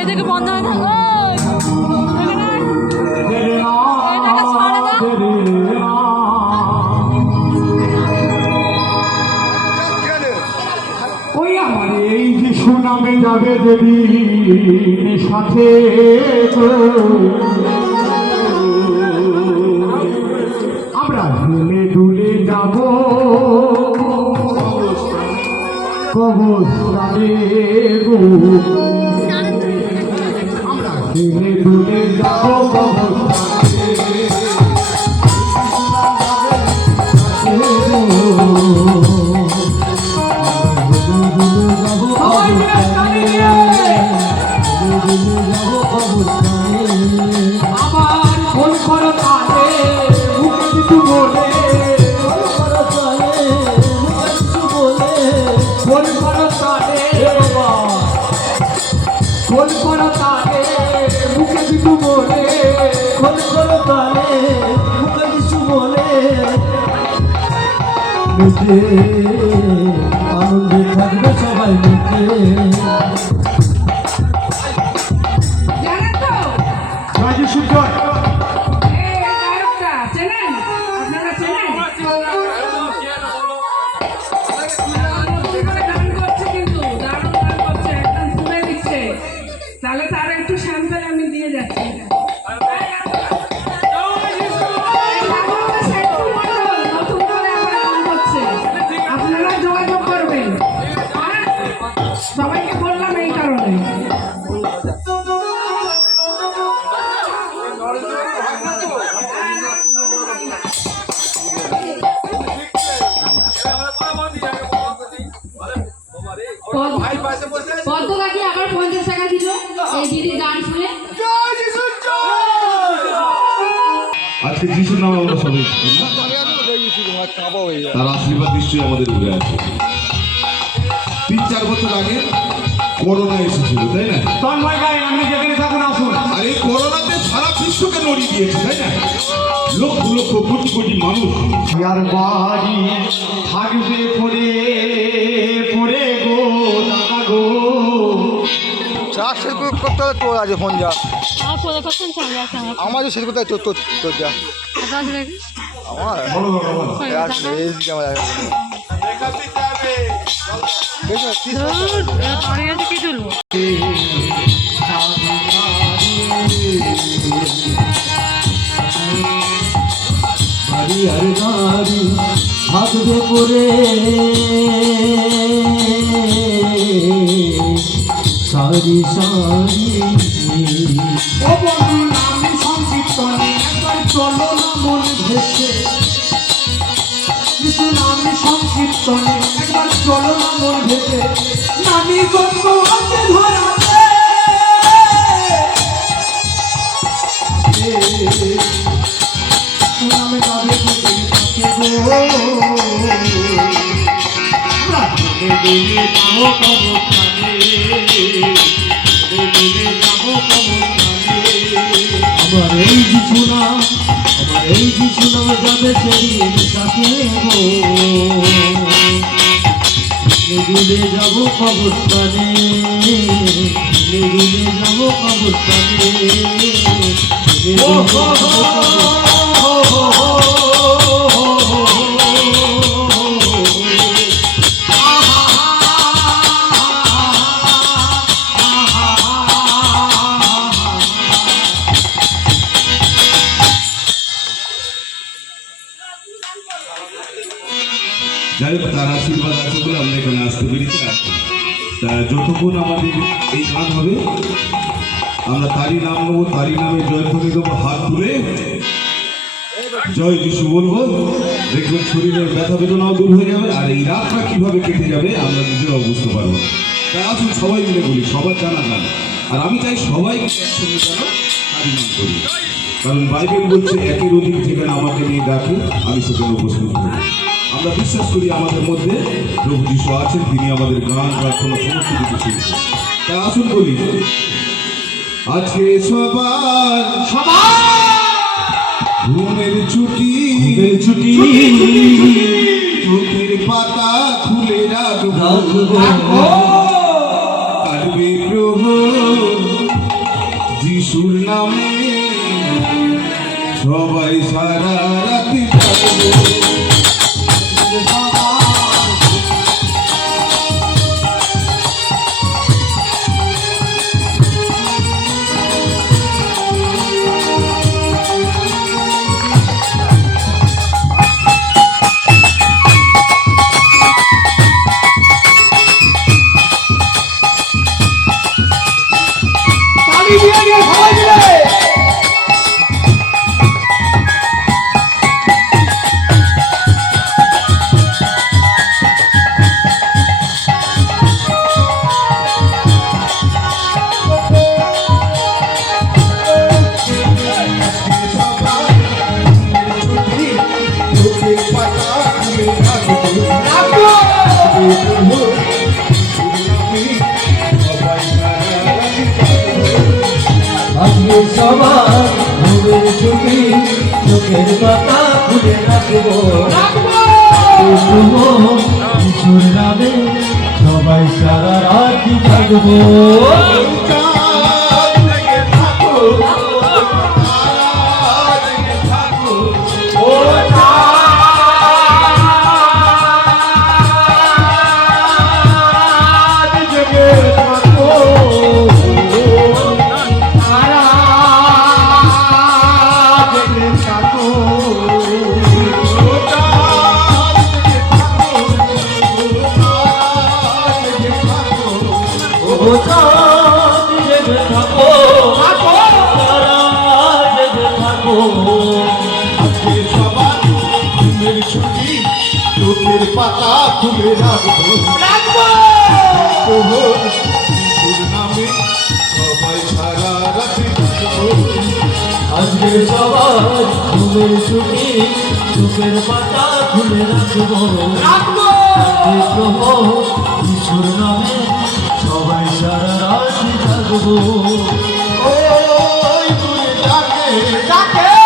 এদিকে বন্ধ হয় না, এটাকে ছাড়ে না। ওই আমার এই যে সুনামে যাবে যেদিন সাথে আমরা হেলে দুলে যাব কবরস্থানে গো, আমরা হেলে দুলে যাব কবরস্থানে আবার ফোন করো তাহলে মুখে কিছু বলে, ফোন করো তাহলে ফোন করো তাহলে মুখে কিছু বলে, ফোন করো তাহলে মুখে কিছু বলে, মেতে আনন্দে থাকবে সবাই মেতে। জানেন তো রাজু সুন্দর এই গায়কটা চেনেন? আপনারা চেনেন? নতুন করে গান করছে, কিন্তু দারুণ গান করছে, একদম শুনে দিচ্ছে। তাহলে তার একটু স্যাম্পল আমি দিয়ে যাচ্ছি। নতুন করে আবার গান করছে, আপনারা যোগাযোগ করবেন। হ্যাঁ? সবাইকে বললাম এই কারণে। পদ্ম কাকি আবার 50 টাকা দিল এই দিদির গান শুনে। আজকে যিশুর নামে আমরা সবাই তার আশীর্বাদ নিশ্চয়ই আমাদের উপরে আছে। 3-4 বছর আগে করোনা এসেছিল, তাই না? তন্ময় গায়ে আপনি যেখানে থাকুন আসুন। আর এই করোনাতে সারা বিশ্বকে নড়িয়ে দিয়েছে, তাই না? লক্ষ লক্ষ কোটি কোটি মানুষ আর বাড়ি থাকবে পড়ে পড়ে গো দাদা গো। চার শেষ করতে হবে তোর আজ ফোন যা আমার ফোনে করছেন সঙ্গে আছে আমার আমার শেষ করতে হবে তোর তোর যা আচ্ছা দেখি আমার পরে গেছে কি তুলবো। হারি হারি হারি থাকবে পরে সারি সারি। ও বন্ধু নামে সংক্ষিপ্ত একবার চলো না মন ভেসে, কিছু নামে সংক্ষিপ্ত একবার চলো না মন ভেসে, নামি জন্ম আছে ধরাতে নামে যাবে আমার এই কিছু না আমার এই কিছু না যাবে সেদিন সাথে গো, লেগুলে যাব কবরস্থানে, লেগুলে যাব কবরস্থানে। যাই হোক, তার আশীর্বাদ আছে বলে আমরা এখানে আসতে পেরেছি। তা যতক্ষণ আমাদের এই গান হবে আমরা তারই নাম নেবো, তারই নামে জয় করে দেবো, হাত তুলে জয় যিশু বলবো। দেখবেন শরীরের ব্যথা বেদনাও দূর হয়ে যাবে, আর এই রাতটা কিভাবে কেটে যাবে আমরা নিজেরাও বুঝতে পারবো। তাই আসুন সবাই মিলে বলি, সবার জানা গান। আর আমি চাই সবাইকে একসঙ্গে যেন তারই নাম করি, কারণ বাইবেল বলছে একের অধিক যেখানে আমাকে নিয়ে ডাকে আমি সেখানে উপস্থিত হই। আমরা বিশ্বাস করি আমাদের মধ্যে প্রভু যিশু আছেন, তিনি আমাদের গান প্রার্থনা সমস্ত কিছু শুনছেন। তাই আসুন বলি, আজকে সবার ঘুমের ছুটি, চোখের পাতা খুলে রাখবো রাখবো। কাটবে প্রভু যিশুর নামে সবাই সারা রাতি থাকবো তালি দিয়ে দিয়ে সবাই মিলে চোখের পাতা খুলে রাখবো রাখবো। সবাই সারা রাতি থাকবো আজকে সবার ভোরের ছুটি চোখের পাতা খুলে রাখবো যিশুর নামে সবাই সারা রাত জাগবো চাঁদ জেগে থাকো তারা জেগে থাকো ও চাঁদ জেগে থাকো, তারা জেগে থাকো। ও চাঁদ জেগে থাকো তারা জেগে থাকো ও চাঁদ জেগে থাকো তারা জেগে থাকো আজকে সবার ঘুমের ছুটি চোখের পাতা খুলে রাখবো প্রভু যিশুর নামে সবাই সারা রাতি থাকবো আজকে সবার ঘুমের ছুটি চোখের পাতা খুলে রাখবো প্রভু যিশুর নামে সবাই সারা রাত জাগবো ওই তুই ডাকে ডাকে